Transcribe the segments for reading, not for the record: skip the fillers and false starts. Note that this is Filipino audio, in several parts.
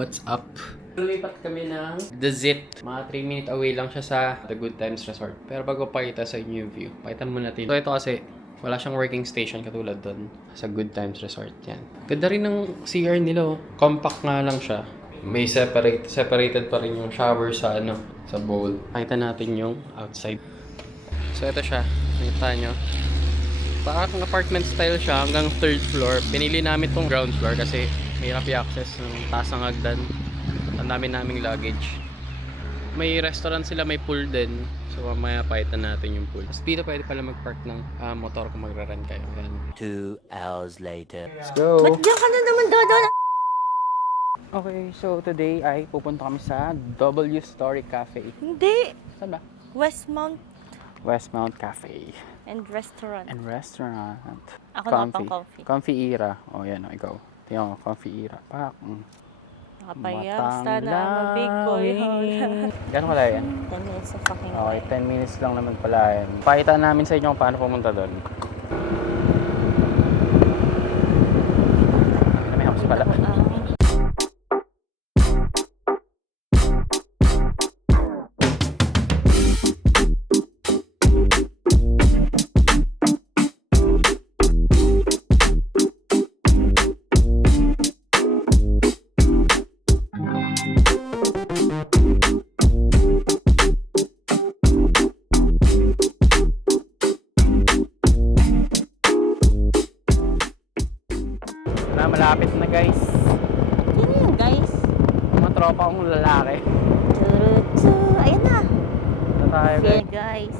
What's up? Lumipat kami ng The Zit. Mga 3-minute away lang siya sa The Good Times Resort. Pero bago pakita sa inyo yung view, pakita mo natin. So ito kasi, wala siyang working station katulad doon sa Good Times Resort. Yan. Ganda rin ng CR nila. Compact nga lang siya. May separated pa rin yung shower sa sa bowl. Pakita natin yung outside. So ito siya. Nakita nyo. Parang apartment style siya hanggang 3rd floor. Pinili namin tong ground floor kasi mahirap i-access ng taas ng hagdan. Ang dami naming luggage. May restaurant sila, may pool din. So mamaya pakita natin yung pool. Tapos dito pwede pala mag-park ng motor kung magra-rent kayo. Ayan. 2 hours later. Let's go! Ba't diyan ka na naman, Dodo? Okay, so today ay pupunta kami sa W Story Cafe. Hindi. Saan ba? Westmount Westmount Cafe. and Restaurant. And restaurant. Ako na pang comfy. Comfy era. O yan, ikaw. Tingnan mo, comfy era. Pak. Nakapayang sana, big boy. Gano'n kala yan? 10 minutes of fucking Okay, 10 minutes lang naman pala yan. Pakita namin sa inyo kung paano pumunta doon. May house pala. Malapit na guys. Sino yun, guys? Mga tropa kong lalaki. Turutu. Ayan na. Ito tayo Okay, guys. guys.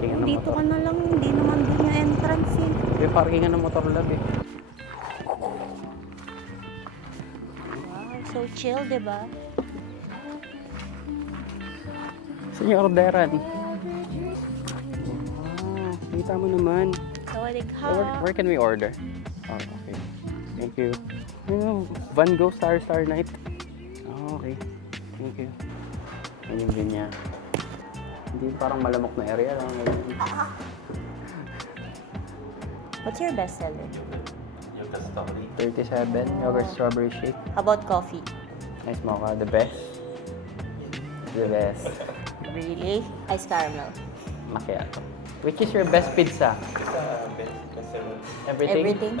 Parkingan ng Dito motor. ka na lang. Hindi naman doon yung entrance eh. May parkingan ng motor lang eh. Wow, so chill, diba? Saan yung orderan? Kita mo naman. Sawadik ha. Where can we order? Oh, okay. Thank you. Van Gogh Star Night. Oh, okay. Thank you. Yan yung view niya. Hindi parang malamok na area lang. What's your best seller? 37, yogurt strawberry shake. How about coffee? Nice mocha. The best. The best. Really? Ice caramel. Macchiato. Which is your best pizza? Everything?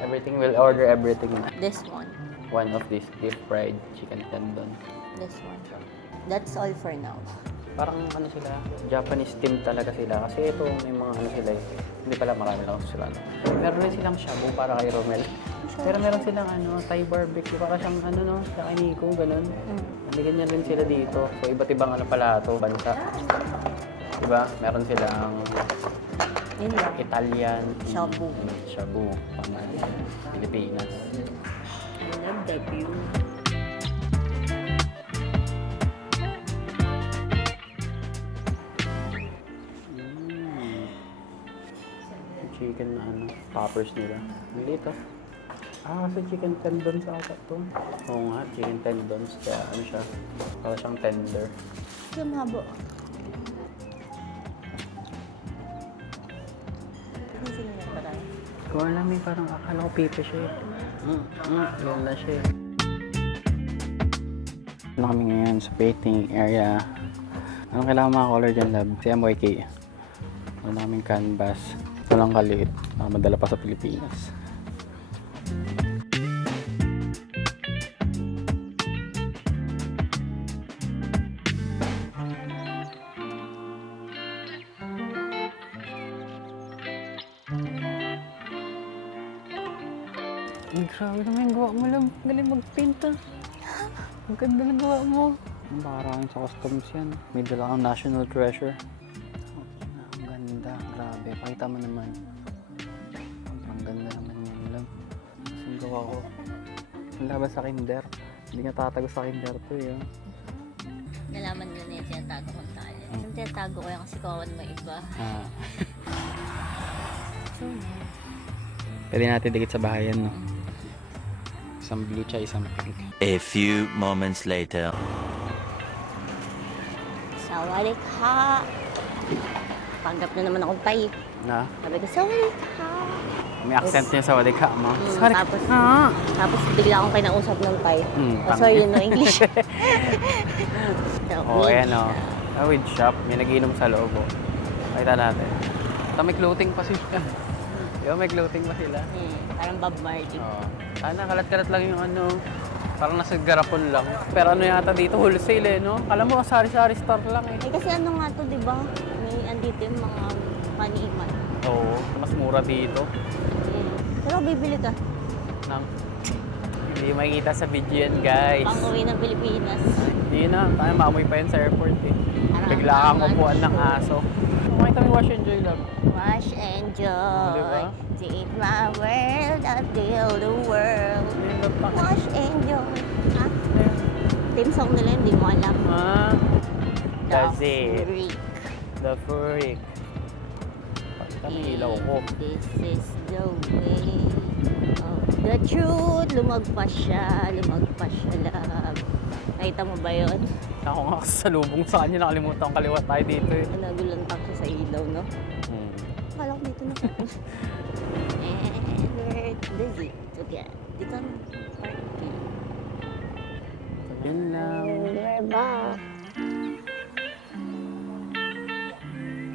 Everything. We'll order everything. This one. One of these deep fried chicken tendon. This one. That's all for now. Parang sila, Japanese team talaga sila. Kasi ito may mga sila eh. Hindi pala marami lang sila. Meron rin silang shabu para kay Romel. Pero meron silang Thai barbecue. Para siyang sa kay Nico, ganun. Hindi ganyan rin sila dito. So iba't ibang pala ito, bansa. Diba? Meron silang Yun lang. Italian. Shabu. Shabu. Pang Pilipinas. I love the view. Chicken na toppers nila. Ang liit ah. Kasi chicken tendons ata to. Oo nga, chicken tendons. Kaya siya. Para siyang tender. Yung habo. Ano sinunod pa tayo? Kung alam mo, parang akala ko pipe siya eh. Yan na siya eh. Ano kami ngayon sa painting area. Anong kailangan mga color dyan, lab? Si MYK. Wala naming canvas. Ito lang kaliit. Madala pa sa Pilipinas. Ay, grabe naman yung gawa mo lang. Galing mag-paint ah. Ang ganda ng gawa mo. Ang parang sa customs yan. May dala kang national treasure. Ang ganda. Grabe. Pakita mo naman. Ang ganda naman yan lang. Ang gawa ko. Ang laban sa kinder. Hindi nga tatago sa kinder to eh. Nalaman nyo na yung tinatago kong talent. Yung tinatago ko yung kasi kawan mo iba. So, Pwede natin dikit sa bahayan, no? Isang blue tsaka isang pink. A few moments later. sawadik ha. Panggap na naman akong tayo. Na? Sabi ko, sawadik ha. May accent niya sa wadi ka mo. Tapos bigla akong kinausap ng Thai. So, yun no, English. Oh, ayan o. With shop. May nagiinom sa loob o. Pakita natin. Ito may clothing pa sila. Yo, may clothing pa sila. Parang Bob Marley. Oo. Sana kalat-kalat lang yung ano. Parang nasa garapon lang. Pero ano yata dito, wholesale eh, no? Kala mo, sari-sari store lang eh. Kasi ano nga to, di ba? May andito yung mga paniman. Oo, mas mura dito. Pero bibili ka. Nang, hindi makikita sa video yan, guys. Pang-uwi ng Pilipinas. Hindi na, tayo maamoy pa yan sa airport eh. Bigla kang upuan ng aso. Kumain kami wash and enjoy lang. Wash and joy. Oh, diba? Take my world, I feel the world. Wash and joy. Ha? Team song nila, hindi mo alam. Ah, that's it. Freak. The freak. Kami ilaw ko. This is the way of the truth. Lumagpas siya, love. Nakita mo ba yun? Ako nga sa lubong sa kanya, nakalimutan ang kaliwa tayo dito eh. Nagulantang siya sa ilaw, no? Akala ko dito na. And we're busy together. Dito na. Yan lang. And we're back.